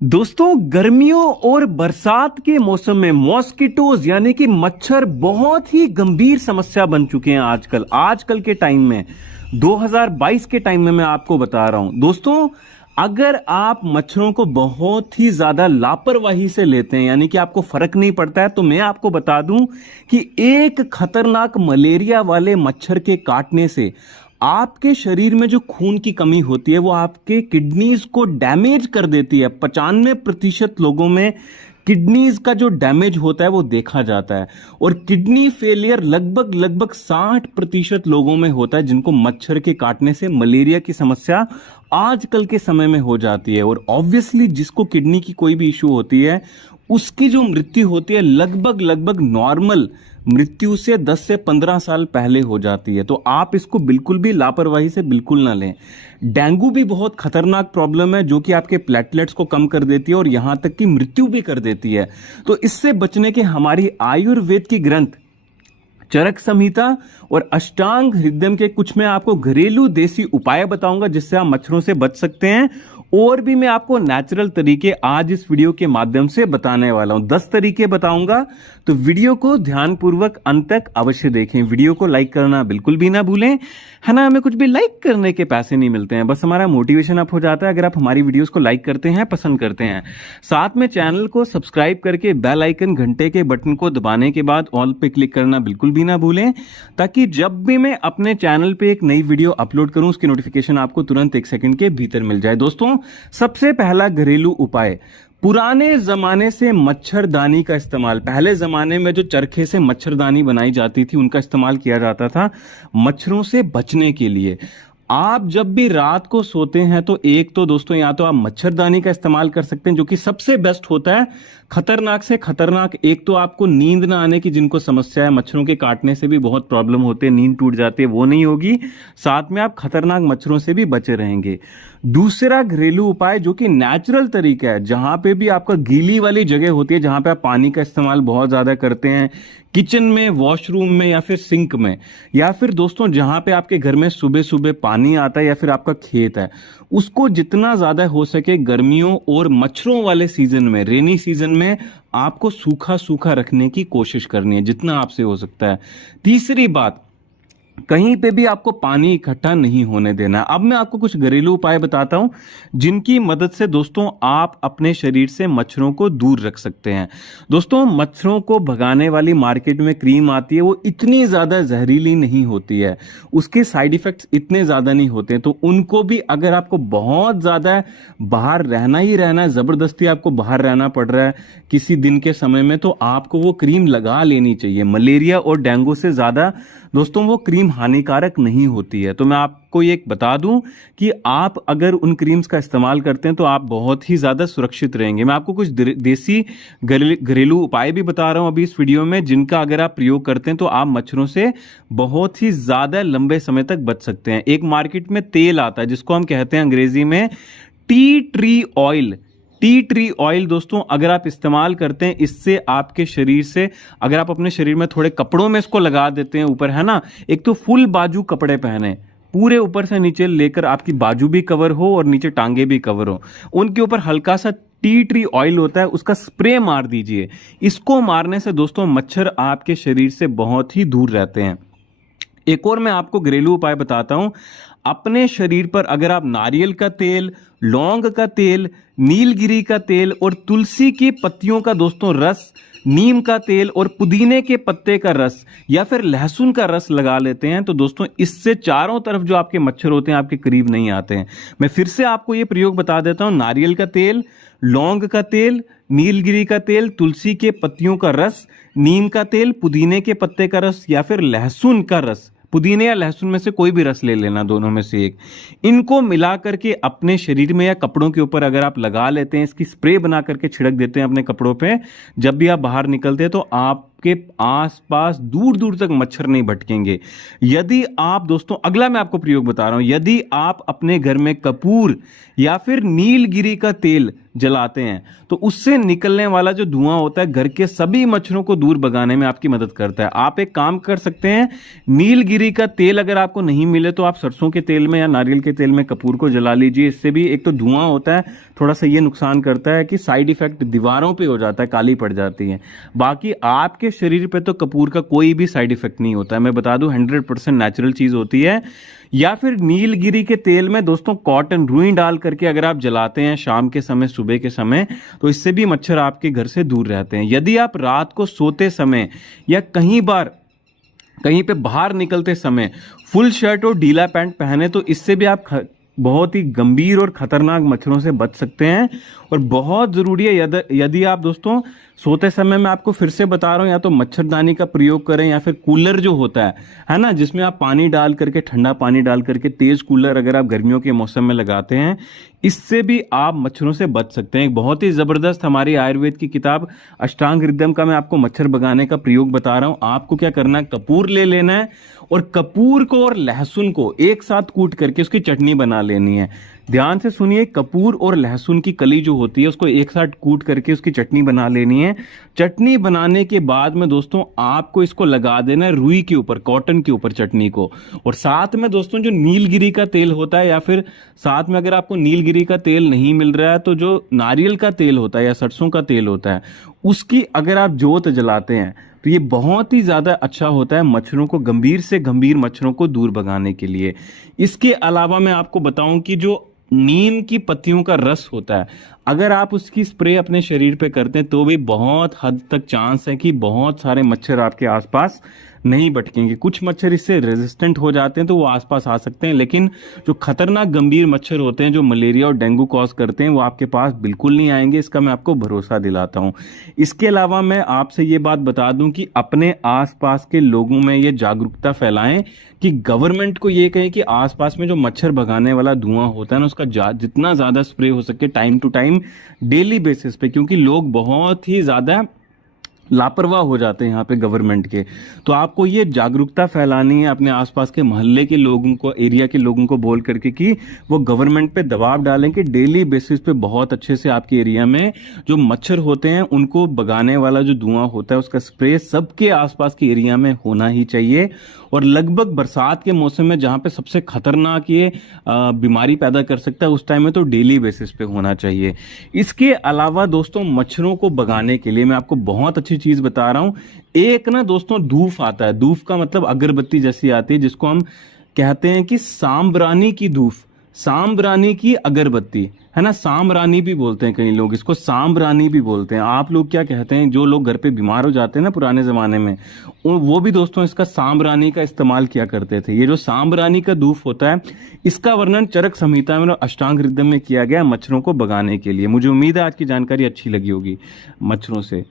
दोस्तों, गर्मियों और बरसात के मौसम में मॉस्किटोज यानी कि मच्छर बहुत ही गंभीर समस्या बन चुके हैं आजकल के टाइम में। 2022 के टाइम में मैं आपको बता रहा हूं दोस्तों, अगर आप मच्छरों को बहुत ही ज्यादा लापरवाही से लेते हैं यानी कि आपको फर्क नहीं पड़ता है, तो मैं आपको बता दूं कि एक खतरनाक मलेरिया वाले मच्छर के काटने से आपके शरीर में जो खून की कमी होती है वो आपके किडनीज को डैमेज कर देती है। 95% लोगों में किडनीज का जो डैमेज होता है वो देखा जाता है, और किडनी फेलियर लगभग 60% लोगों में होता है जिनको मच्छर के काटने से मलेरिया की समस्या आजकल के समय में हो जाती है। और ऑब्वियसली जिसको किडनी की कोई भी इश्यू होती है उसकी जो मृत्यु होती है लगभग नॉर्मल मृत्यु से 10 से 15 साल पहले हो जाती है। तो आप इसको बिल्कुल भी लापरवाही से बिल्कुल ना लें। डेंगू भी बहुत खतरनाक प्रॉब्लम है जो कि आपके प्लेटलेट्स को कम कर देती है और यहां तक कि मृत्यु भी कर देती है। तो इससे बचने के हमारी आयुर्वेद की ग्रंथ चरक संहिता और अष्टांग हृदय के कुछ मैं आपको घरेलू देसी उपाय बताऊंगा जिससे आप मच्छरों से बच सकते हैं। और भी मैं आपको नेचुरल तरीके आज इस वीडियो के माध्यम से बताने वाला हूं। 10 तरीके बताऊंगा, तो वीडियो को ध्यानपूर्वक अंत तक अवश्य देखें। वीडियो को लाइक करना बिल्कुल भी ना भूलें, है ना। हमें कुछ भी लाइक करने के पैसे नहीं मिलते हैं, बस हमारा मोटिवेशन अप हो जाता है अगर आप हमारी वीडियोस को लाइक करते हैं, पसंद करते हैं। साथ में चैनल को सब्सक्राइब करके बेल आइकन घंटे के बटन को दबाने के बाद ऑल पे क्लिक करना बिल्कुल भी ना भूलें, ताकि जब भी मैं अपने चैनल पे एक नई वीडियो अपलोड करूं उसकी नोटिफिकेशन आपको तुरंत 1 सेकंड के भीतर मिल जाए। दोस्तों, सबसे पहला घरेलू उपाय, पुराने जमाने से मच्छरदानी का इस्तेमाल। पहले जमाने में जो चरखे से मच्छरदानी बनाई जाती थी उनका इस्तेमाल किया जाता था मच्छरों से बचने के लिए। आप जब भी रात को सोते हैं तो एक तो दोस्तों या तो आप मच्छरदानी का इस्तेमाल कर सकते हैं जो कि सबसे बेस्ट होता है। खतरनाक से खतरनाक एक तो आपको नींद ना आने की जिनको समस्या है, मच्छरों के काटने से भी बहुत प्रॉब्लम होती है, नींद टूट जाती है, वो नहीं होगी। साथ में आप खतरनाक मच्छरों से भी बचे रहेंगे। दूसरा घरेलू उपाय जो कि नेचुरल तरीका है, जहां पे भी आपका गीली वाली जगह होती है, जहां पे आप पानी का इस्तेमाल बहुत ज्यादा करते हैं, किचन में, वॉशरूम में या फिर सिंक में, या फिर दोस्तों जहां पे आपके घर में सुबह सुबह पानी आता है या फिर आपका खेत है, उसको जितना ज्यादा हो सके गर्मियों और मच्छरों वाले सीजन में, रेनी सीजन में आपको सूखा सूखा रखने की कोशिश करनी है जितना आपसे हो सकता है। तीसरी बात, कहीं पे भी आपको पानी इकट्ठा नहीं होने देना। अब मैं आपको कुछ घरेलू उपाय बताता हूं जिनकी मदद से दोस्तों आप अपने शरीर से मच्छरों को दूर रख सकते हैं। दोस्तों, मच्छरों को भगाने वाली मार्केट में क्रीम आती है, वो इतनी ज्यादा जहरीली नहीं होती है, उसके साइड इफेक्ट्स इतने ज्यादा नहीं होते हैं। तो उनको भी अगर आपको बहुत ज्यादा बाहर रहना ही रहना है, जबरदस्ती आपको बाहर रहना पड़ रहा है किसी दिन के समय में, तो आपको वो क्रीम लगा लेनी चाहिए। मलेरिया और डेंगू से ज्यादा दोस्तों वो क्रीम हानिकारक नहीं होती है। तो मैं आपको ये बता दूं कि आप अगर उन क्रीम्स का इस्तेमाल करते हैं तो आप बहुत ही ज्यादा सुरक्षित रहेंगे। मैं आपको कुछ देसी घरेलू उपाय भी बता रहा हूं अभी इस वीडियो में, जिनका अगर आप प्रयोग करते हैं तो आप मच्छरों से बहुत ही ज्यादा लंबे समय तक बच सकते हैं। एक मार्केट में तेल आता है जिसको हम कहते हैं अंग्रेजी में tea tree oil. Tea tree oil दोस्तों अगर आप इस्तेमाल करते हैं, इससे आपके शरीर से, अगर आप अपने शरीर में थोड़े कपड़ों में इसको लगा देते हैं ऊपर, है ना, एक तो फुल बाजू कपड़े पहने, पूरे ऊपर से नीचे लेकर आपकी बाजू भी कवर हो और नीचे टांगे भी कवर हो, उनके ऊपर हल्का सा टी ट्री ऑयल होता है उसका स्प्रे मार दीजिए। इसको मारने से दोस्तों मच्छर आपके शरीर से बहुत ही दूर रहते हैं। एक और मैं आपको घरेलू उपाय बताता हूं। अपने शरीर पर अगर आप नारियल का तेल, लौंग का तेल, नीलगिरी का तेल और तुलसी की पत्तियों का दोस्तों रस, नीम का तेल और पुदीने के पत्ते का रस या फिर लहसुन का रस लगा लेते हैं तो दोस्तों इससे चारों तरफ जो आपके मच्छर होते हैं आपके करीब नहीं आते हैं। मैं फिर से आपको ये प्रयोग बता देता हूं। नारियल का तेल, लौंग का तेल, नीलगिरी का तेल, तुलसी के पत्तियों का रस, नीम का तेल, पुदीने के पत्ते का रस या फिर लहसुन का रस, पुदीने या लहसुन में से कोई भी रस ले लेना, दोनों में से एक। इनको मिला करके अपने शरीर में या कपड़ों के ऊपर अगर आप लगा लेते हैं, इसकी स्प्रे बना करके छिड़क देते हैं अपने कपड़ों पे, जब भी आप बाहर निकलते हैं तो आपके आसपास दूर दूर तक मच्छर नहीं भटकेंगे। यदि आप दोस्तों, अगला मैं आपको प्रयोग बता रहा हूं, यदि आप अपने घर में कपूर या फिर नीलगिरी का तेल जलाते हैं तो उससे निकलने वाला जो धुआं होता है घर के सभी मच्छरों को दूर भगाने में आपकी मदद करता है। आप एक काम कर सकते हैं, नीलगिरी का तेल अगर आपको नहीं मिले तो आप सरसों के तेल में या नारियल के तेल में कपूर को जला लीजिए। इससे भी एक तो धुआं होता है, थोड़ा सा ये नुकसान करता है कि साइड इफेक्ट दीवारों पे हो जाता है, काली पड़ जाती है। बाकी आपके शरीर पे तो कपूर का कोई भी साइड इफेक्ट नहीं होता है, मैं बता दूं 100% नेचुरल चीज होती है। या फिर नीलगिरी के तेल में दोस्तों कॉटन रुई डाल करके अगर आप जलाते हैं शाम के समय सुबह के समय तो इससे भी मच्छर आपके घर से दूर रहते हैं। यदि आप रात को सोते समय या कहीं पे बाहर निकलते समय फुल शर्ट और ढीला पैंट पहने तो इससे भी आप बहुत ही गंभीर और खतरनाक मच्छरों से बच सकते हैं। और बहुत जरूरी है यदि आप दोस्तों सोते समय मैं आपको फिर से बता रहा हूं, या तो मच्छरदानी का प्रयोग करें या फिर कूलर जो होता है ना, जिसमें आप पानी डाल करके, ठंडा पानी डाल करके, तेज कूलर अगर आप गर्मियों के मौसम में लगाते हैं, इससे भी आप मच्छरों से बच सकते हैं। एक बहुत ही जबरदस्त हमारी आयुर्वेद की किताब अष्टांग हृदयम का मैं आपको मच्छर भगाने का प्रयोग बता रहा हूं। आपको क्या करना है, कपूर ले लेना है और कपूर को और लहसुन को एक साथ कूट करके उसकी चटनी बना लेनी है। ध्यान से सुनिए, कपूर और लहसुन की कली जो होती है उसको एक साथ कूट करके उसकी चटनी बना लेनी है। चटनी बनाने के बाद में दोस्तों आपको इसको लगा देना है रुई के ऊपर, कॉटन के ऊपर चटनी को। और साथ में दोस्तों जो नीलगिरी का तेल होता है, या फिर साथ में अगर आपको नीलगिरी का तेल नहीं मिल रहा है तो जो नारियल का तेल होता है या सरसों का तेल होता है उसकी अगर आप जोत जलाते हैं तो ये बहुत ही ज्यादा अच्छा होता है मच्छरों को, गंभीर से गंभीर मच्छरों को दूर भगाने के लिए। इसके अलावा मैं आपको बताऊं कि जो नीम की पत्तियों का रस होता है, अगर आप उसकी स्प्रे अपने शरीर पे करते हैं तो भी बहुत हद तक चांस है कि बहुत सारे मच्छर आपके आसपास नहीं भटकेंगे। कुछ मच्छर इससे रेजिस्टेंट हो जाते हैं तो वो आसपास आ सकते हैं, लेकिन जो खतरनाक गंभीर मच्छर होते हैं जो मलेरिया और डेंगू कॉज करते हैं वो आपके पास बिल्कुल नहीं आएंगे, इसका मैं आपको भरोसा दिलाता हूं। इसके अलावा मैं आपसे ये बात बता दूं कि अपने आसपास के लोगों में ये जागरूकता फैलाएं कि गवर्नमेंट को ये कहें कि आसपास में जो मच्छर भगाने वाला धुआं होता है ना उसका जितना ज्यादा स्प्रे हो सके time to time daily basis पे, क्योंकि लोग बहुत ही ज्यादा लापरवाह हो जाते हैं यहाँ पे गवर्नमेंट के। तो आपको ये जागरूकता फैलानी है अपने आसपास के मोहल्ले के लोगों को, एरिया के लोगों को बोल करके कि वो गवर्नमेंट पे दबाव डालें कि डेली बेसिस पे बहुत अच्छे से आपके एरिया में जो मच्छर होते हैं उनको भगाने वाला जो धुआं होता है उसका स्प्रे सबके आसपास के एरिया में होना ही चाहिए। और लगभग बरसात के मौसम में जहां पे सबसे खतरनाक ये बीमारी पैदा कर सकता है उस टाइम में तो डेली बेसिस पे होना चाहिए। इसके अलावा दोस्तों मच्छरों को भगाने के लिए मैं आपको बहुत अच्छी चीज बता रहा हूं। एक ना दोस्तों धूप आता है, धूप का मतलब अगरबत्ती जैसी आती है जिसको हम कहते हैं कि सांब्रानी की धूप, सांब्रानी की अगरबत्ती, है ना, सांब्रानी भी बोलते हैं कई लोग इसको, सांब्रानी भी बोलते हैं। आप लोग क्या कहते हैं, जो लोग घर पे बीमार हो जाते हैं ना पुराने जमाने में, वो भी दोस्तों इसका सांब्रानी का इस्तेमाल किया करते थे। ये जो सांब्रानी का धूप होता है इसका वर्णन चरक संहिता में अष्टांग हृदयम में किया गया मच्छरों को भगाने के लिए। मुझे उम्मीद है आज की जानकारी अच्छी लगी होगी मच्छरों से।